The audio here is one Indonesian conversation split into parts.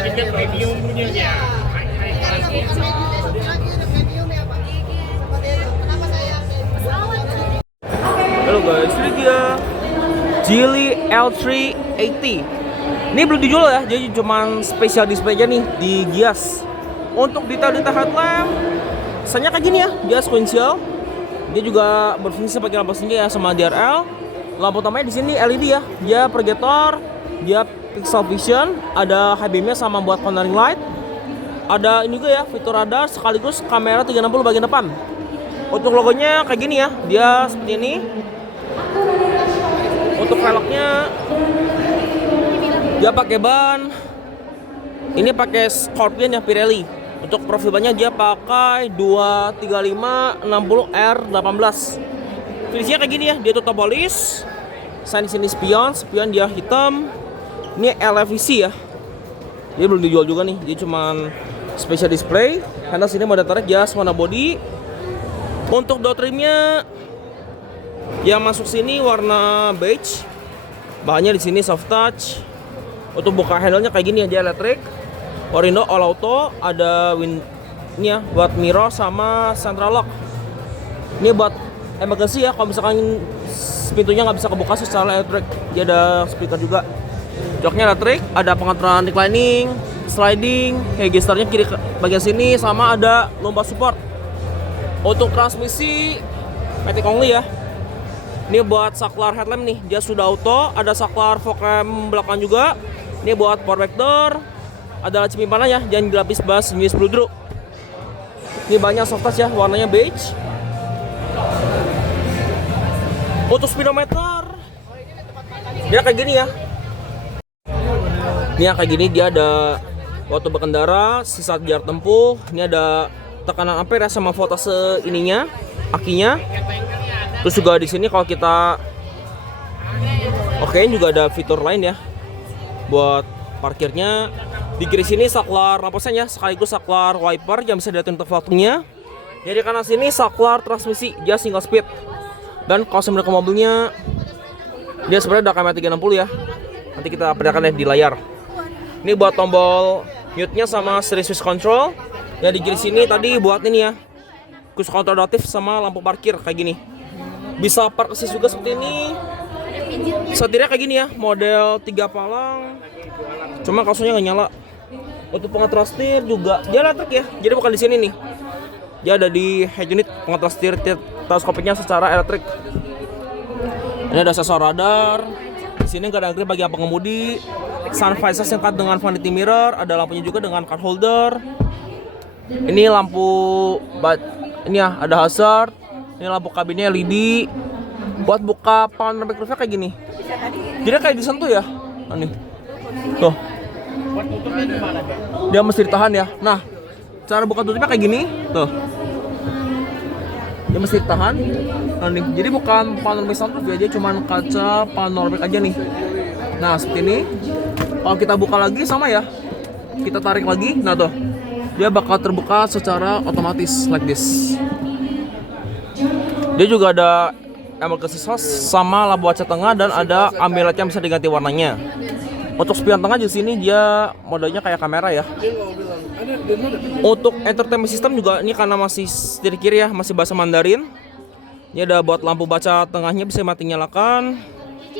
Halo guys, ini dia Geely L380. Ini belum dijual ya, jadi cuma spesial display aja nih di Gias. Untuk detail-detail headlamp, misalnya kayak gini ya, dia sequential. Dia juga berfungsi sebagai lampu senja ya sama DRL. Lampu utamanya di sini LED ya, dia projector, dia pixel vision, ada high beamnya sama buat cornering light. Ada ini juga ya, fitur radar sekaligus kamera 360 bagian depan. Untuk logonya kayak gini ya, dia seperti ini. Untuk velgnya dia pakai ban ini pakai Scorpion ya, Pirelli. Untuk profil bannya dia pakai 235 60 R18. Finishnya kayak gini ya, dia tutup polis. Sign di sini spion dia hitam. Ini LFVC ya. Dia belum dijual juga nih, dia cuman special display. Karena sini mode tarik jas warna body. Untuk door trimnya yang masuk sini warna beige. Bahannya di sini soft touch. Untuk buka handle-nya kayak gini ya, dia elektrik. Power window all auto, ada ini ya buat mirror sama central lock. Ini buat emergency ya, kalau misalkan pintunya nggak bisa kebuka secara elektrik. Dia ada speaker juga. Joknya elektrik, ada pengaturan reclining, sliding, kayak gesturnya kiri bagian sini, sama ada lumbar support. Untuk transmisi matic only ya. Ini buat saklar headlamp nih, dia sudah auto, ada saklar fog lamp belakang juga. Ini buat power back door. Ada laci penyimpanan ya, jangan dilapis bas jenis bludru. Ini banyak soft touch ya, warnanya beige. Untuk speedometer dia kayak gini ya. Ini kayak gini, dia ada waktu berkendara, sisa jarak tempuh. Ini ada tekanan ampere ya, sama voltase ininya, akinya. Terus juga di sini kalau kita juga ada fitur lain ya. Buat parkirnya. Di kiri sini saklar lampu sen ya, sekaligus saklar wiper yang bisa diatur untuk waktunya. Jadi kanan sini saklar transmisi, dia single speed. Dan kalau sebenarnya ke mobilnya, dia sebenarnya udah kamera 360 ya. Nanti kita perlihatkan ya di layar. Ini buat tombol mute-nya sama steering switch control. Ya di kiri sini tadi buat ini ya, cruise control adaptif sama lampu parkir kayak gini. Bisa park assist juga seperti ini. Setirnya kayak gini ya, model 3 palang. Cuma kasusnya nggak nyala. Untuk pengatur setir juga dia elektrik ya, jadi bukan di sini nih. Dia ada di head unit pengatur setir teleskopiknya secara elektrik. Ini ada sensor radar. Di sini nggak ada grip bagi pengemudi. Sun visor singkat dengan vanity mirror. Ada lampunya juga dengan card holder. Ini lampu ini ya, ada hazard. Ini lampu kabinnya LED. Buat buka panoramic roof-nya kayak gini. Jadi kayak disentuh ya. Nah, nih. Tuh. Dia mesti ditahan ya. Nah, cara buka tutupnya kayak gini. Tuh. Dia mesti ditahan. Nah, nih. Jadi bukan panoramic sunroof ya, dia cuma kaca panoramic aja nih. Nah, seperti ini. Kalau kita buka lagi sama ya. Kita tarik lagi. Nah, tuh. Dia bakal terbuka secara otomatis like this. Dia juga ada emergency switch sama lampu kaca tengah, dan ada ambil light yang bisa diganti warnanya. Untuk spion tengah di sini dia modenya kayak kamera ya. Untuk entertainment system juga ini karena masih setir kiri ya, masih bahasa Mandarin. Ini ada buat lampu baca tengahnya bisa mati nyalakan.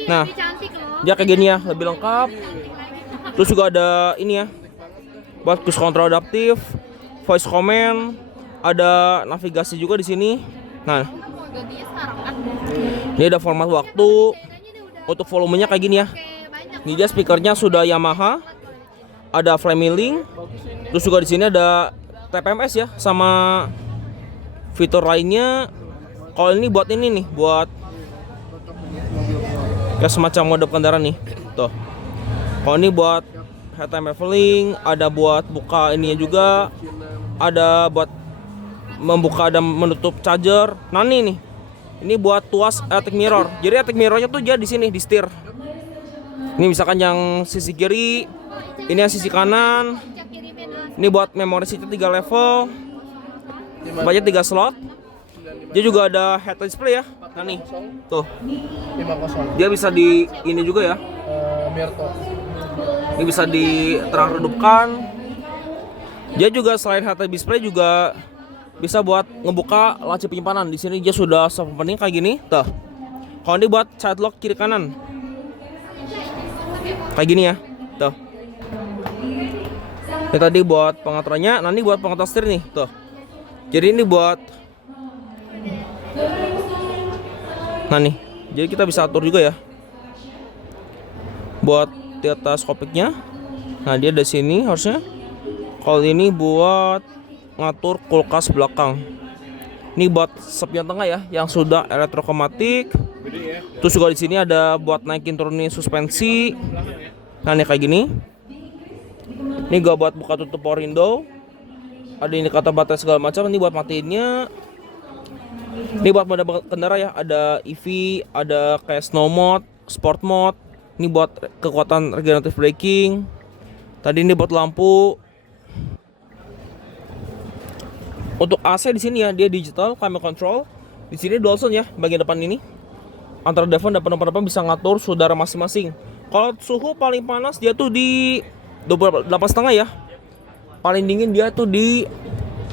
Nah, dia kayak gini ya, lebih lengkap. Terus juga ada ini ya, buat cruise control adaptif, voice command, ada navigasi juga di sini. Nah, ini ada format waktu. Untuk volumenya kayak gini ya. Ini dia speakernya sudah Yamaha. Ada flaming. Terus juga di sini ada TPMS ya, sama fitur lainnya. Kalau ini buat ini nih, buat kayak semacam mode kendaraan nih. Tuh. Kalau ini buat headlamp leveling, ada buat buka ininya juga. Ada buat membuka dan menutup charger. Nah nih. Ini buat tuas electric mirror. Jadi electric mirrornya tuh dia di sini di setir. Ini misalkan yang sisi kiri, ini yang sisi kanan. Ini buat memori seat 3 level. Banyak 3 slot. Dia juga ada head display ya. Nah nih, tuh. 50. Dia bisa di ini juga ya. Ini bisa diterang redupkan. Dia juga selain head display juga bisa buat ngebuka laci penyimpanan. Di sini dia sudah soft opening kayak gini, tuh. Kalau ini buat side lock kiri kanan, kayak gini ya, tuh. Ini tadi buat pengaturannya, nanti buat pengatur setir nih, tuh. Jadi ini buat, nah nih, jadi kita bisa atur juga ya. Buat di atas kokpitnya, nah dia di sini harusnya. Kalau ini buat ngatur kulkas belakang. Ini buat spion tengah ya, yang sudah elektrokromatik. Terus juga di sini ada buat naikin turunin suspensi. Nah ini kayak gini. Ini gak buat buka tutup power window. Ada indikator baterai segala macam. Ini buat matiinnya. Ini buat mode kendara ya. Ada EV, ada kayak snow mode, sport mode. Ini buat kekuatan regenerative braking. Tadi ini buat lampu. Untuk AC di sini ya, dia digital climate control. Di sini dual zone ya, bagian depan ini. Antara driver dan penumpang bisa ngatur suhu udara masing-masing. Kalau suhu paling panas dia tuh di 28,5 ya. Paling dingin dia tuh di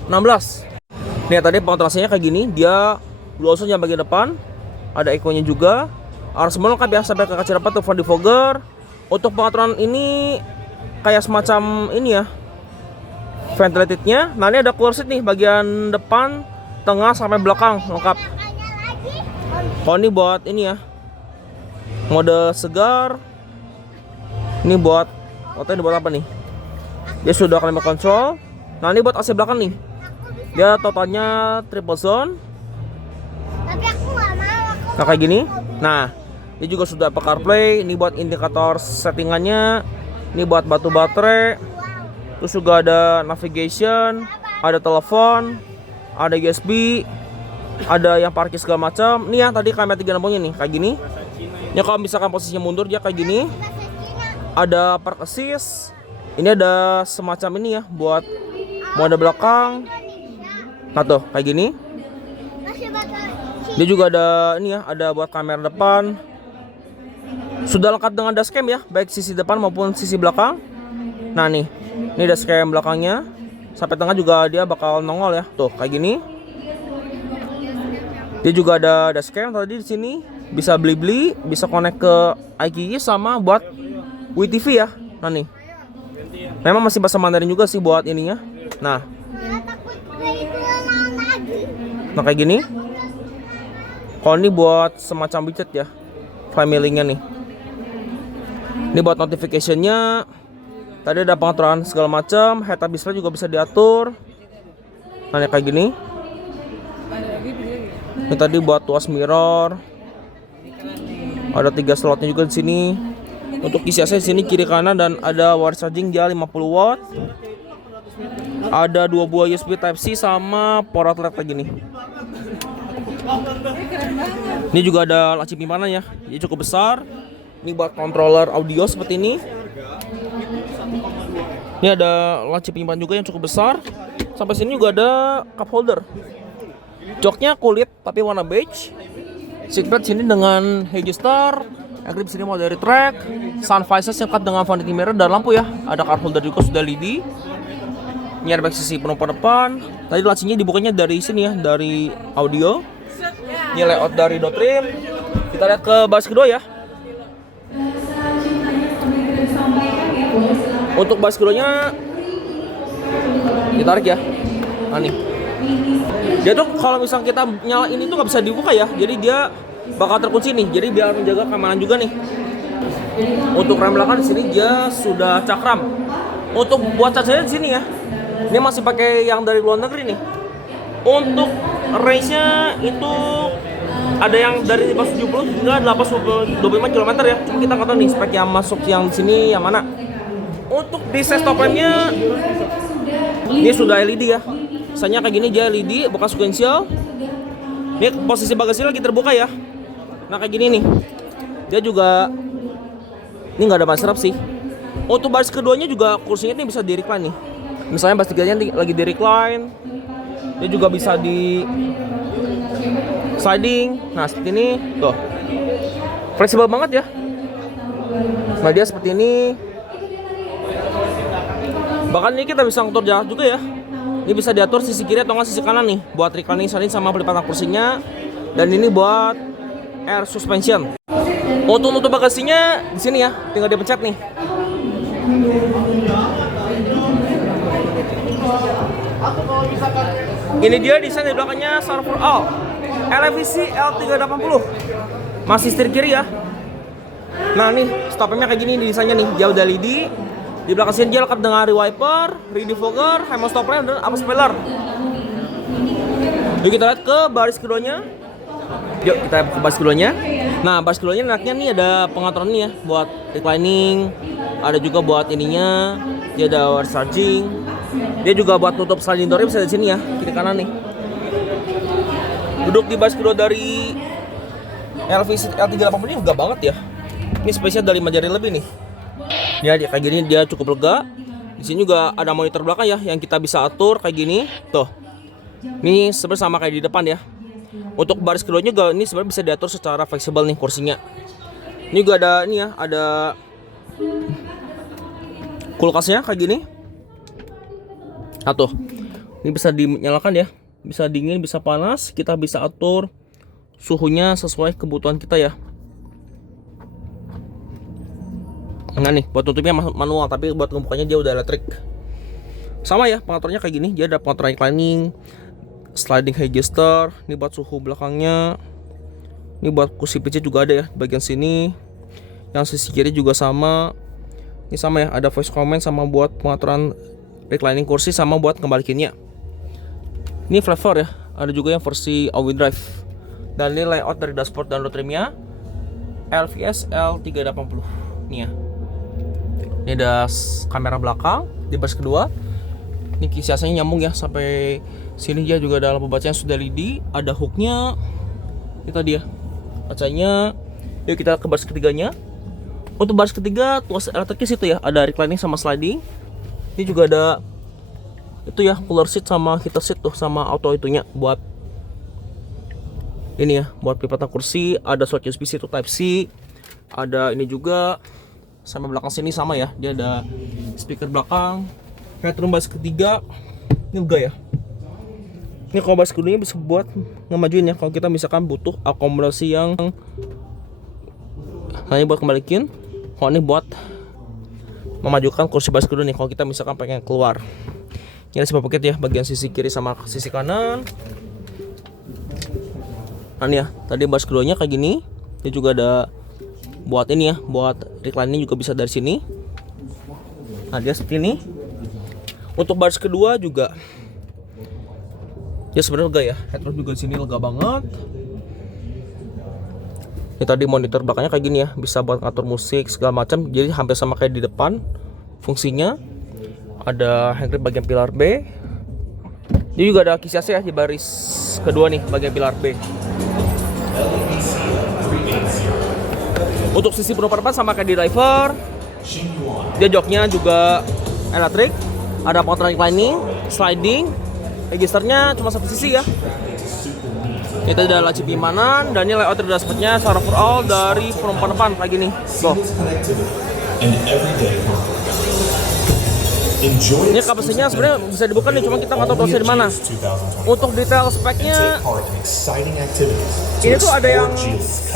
16. Nih tadi pengaturasinya kayak gini, dia dual zone yang bagian depan. Ada eco-nya juga. Harus semua lengkap ya, sampai ke kaca depan telepon defogger. Untuk pengaturan ini kayak semacam ini ya, ventilatednya. Nah ini ada cooler seat nih, bagian depan, tengah sampai belakang lengkap. Kalau ini buat ini ya, mode segar. Ini buat, ini buat apa nih? Dia sudah climate control. Nah ini buat AC belakang nih. Dia totalnya triple zone. Nah kayak gini. Nah ini juga sudah pakai CarPlay. Ini buat indikator settingannya. Ini buat batu baterai. Terus juga ada navigation, ada telepon, ada USB, ada yang parkir segala macam. Nih ya tadi kamera 3 lampunya nih kayak gini. Ya kalau misalkan posisinya mundur dia kayak gini. Ada park assist. Ini ada semacam ini ya buat mode belakang. Nah tuh kayak gini. Dia juga ada ini ya, ada buat kamera depan. Sudah lengkap dengan dashcam ya, baik sisi depan maupun sisi belakang. Nah nih. Ini dashcam belakangnya, sampai tengah juga dia bakal nongol ya. Tuh kayak gini. Dia juga ada dashcam tadi di sini, bisa beli, bisa connect ke iQIYI sama buat WeTV ya. Nah nih. Memang masih bahasa Mandarin juga sih buat ininya. Nah. Nah kayak gini. Kalau ini buat semacam widget ya, family-nya nih. Ini buat notification-nya. Tadi ada pengaturan segala macam, head-up display juga bisa diatur. Nah, kayak gini. Ini tadi buat tuas mirror. Ada 3 slotnya juga di sini. Untuk isi AC di sini kiri kanan dan ada wire charging dia 50 watt. Ada 2 buah USB Type C sama power outlet kayak gini. Ini juga ada laci penyimpanan ya. Dia cukup besar. Ini buat controller audio seperti ini. Ini ada laci penyimpanan juga yang cukup besar. Sampai sini juga ada cup holder. Joknya kulit tapi warna beige. Seatbelt sini dengan Hedgestar. Grip sini mau dari track. Sun visor lengkap dengan vanity mirror dan lampu ya. Ada cup holder juga sudah LED. Ini airbag sisi penumpang depan. Tadi lacinya dibukanya dari sini ya, dari audio. Ini layout dari door trim. Kita lihat ke baris kedua ya. Untuk baris keduanya ditarik ya. Nah nih. Dia tuh kalau misalnya kita nyalain itu nggak bisa dibuka ya. Jadi dia bakal terkunci nih. Jadi biar menjaga keamanan juga nih. Untuk rem belakang di sini dia sudah cakram. Untuk buat chargernya di sini ya. Ini masih pakai yang dari luar negeri nih. Untuk range-nya itu ada yang dari 570 hingga 825 km ya. Cuma kita nggak tahu nih spek yang masuk yang di sini yang mana. Untuk desain stop lampnya ini sudah LED ya. Misalnya kayak gini dia LED bukan sequential. Ini posisi bagasi lagi terbuka ya. Nah kayak gini nih. Dia juga ini nggak ada ban serep sih. Untuk baris keduanya juga kursinya ini bisa di recline nih. Misalnya baris tiganya lagi di recline. Dia juga bisa di sliding. Nah seperti ini tuh. Fleksibel banget ya. Nah dia seperti ini. Bahkan ini kita bisa ngatur jarak juga ya. Ini bisa diatur sisi kiri atau nggak sisi kanan nih, buat reclining sliding sama pelipatan kursinya. Dan ini buat air suspension. Untuk nutup bagasinya di sini ya, tinggal dipencet nih. Ini dia desain di belakangnya Surfer All LVC L380. Masih setir kiri ya. Nah nih, stopnya kayak gini desainnya nih, jauh dari LED. Di belakang sini dia lengkap dengan rear wiper, rear defogger, HEMO stop lamp, dan upper spoiler. Yuk kita lihat ke baris keduanya. Yuk kita ke baris keduanya. Nah baris keduanya enaknya nih ada pengaturan nih ya, buat reclining. Ada juga buat ininya, dia ada wire charging. Dia juga buat tutup sliding door bisa di sini ya, kiri kanan nih. Duduk di baris kedua dari LVC L380 ini lega banget ya. Ini spesial dari 5 jari lebih nih. Ya kayak gini dia cukup lega. Di sini juga ada monitor belakang ya yang kita bisa atur kayak gini. Tuh. Ini sebenarnya sama kayak di depan ya. Untuk baris keduanya juga ini sebenarnya bisa diatur secara fleksibel nih kursinya. Ini juga ada ini ya, ada kulkasnya kayak gini. Nah tuh. Ini bisa dinyalakan ya. Bisa dingin, bisa panas. Kita bisa atur suhunya sesuai kebutuhan kita ya. Nah nih, buat tutupnya manual, tapi buat ngebukanya dia udah elektrik. Sama ya, pengaturannya kayak gini. Dia ada pengaturan reclining, sliding register. Ini buat suhu belakangnya. Ini buat kursi PC juga ada ya, di bagian sini. Yang sisi kiri juga sama. Ini sama ya, ada voice comment sama buat pengaturan reclining kursi sama buat kembalikinnya. Ini flavor ya, ada juga yang versi all-wheel drive. Dan ini layout dari dashboard dan road trimnya LVS L380. Nih ya. Ini ada kamera belakang di baris kedua. Ini kisiasanya nyambung ya sampai sini. Dia juga ada lampu baca yang sudah LED. Ada hooknya. Itu dia bacanya. Yuk kita ke baris ketiganya. Untuk baris ketiga tuas elektriknya situ ya. Ada reclining sama sliding. Ini juga ada itu ya, cooler seat sama heater seat tuh, sama auto itunya buat ini ya, buat pelipatan kursi. Ada slot USB-C itu Type C. Ada ini juga. Sama belakang sini sama ya, dia ada speaker belakang. Headroom baris ketiga ini lega ya. Ini kalau baris keduanya bisa buat ngemajuin ya, kalau kita misalkan butuh akomodasi yang hanya buat kembaliin. Kalau ini buat memajukan kursi baris kedua nih, kalau kita misalkan pengen keluar. Ini ada sebuah paket ya, bagian sisi kiri sama sisi kanan. Nah ini ya, tadi baris keduanya kayak gini. Dia juga ada buat ini ya, buat reclining juga bisa dari sini. Nah dia seperti ini. Untuk baris kedua juga ya sebenarnya lega ya, headroom juga di sini lega banget. Ini tadi monitor belakangnya kayak gini ya, bisa buat ngatur musik segala macam. Jadi hampir sama kayak di depan fungsinya. Ada handgrip bagian pilar B. Dia juga ada kisias ya di baris kedua nih, bagian pilar B. Untuk sisi penumpang depan sama kayak di driver. Dia joknya juga elektrik. Ada pengaturan reclining, sliding. Registernya cuma satu sisi ya. Kita ada laci penyimpanan. Dan ini layout dari dashboardnya Surfer All dari penumpang depan kayak gini. Tuh. Ini kapasitasnya sebenarnya bisa dibuka nih, cuma kita nggak tahu kapasitasnya di mana. Untuk detail speknya, ini tuh ada yang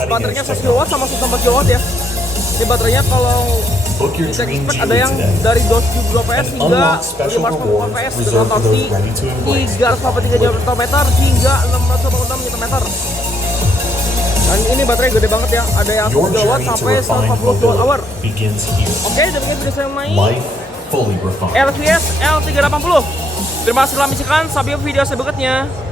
baterainya 100 kW sama 140 kW ya. Ini baterainya kalau di spek ada yang dari 272 PS hingga 540 PS dengan torsi 343 Nm hingga 686 Nm. Dan ini baterai gede banget ya, ada yang 1 kW sampai 140 kWh. Oke, demikian video saya mengenai LVS L380. Terima kasih telah menyaksikan, sampai video saya berikutnya.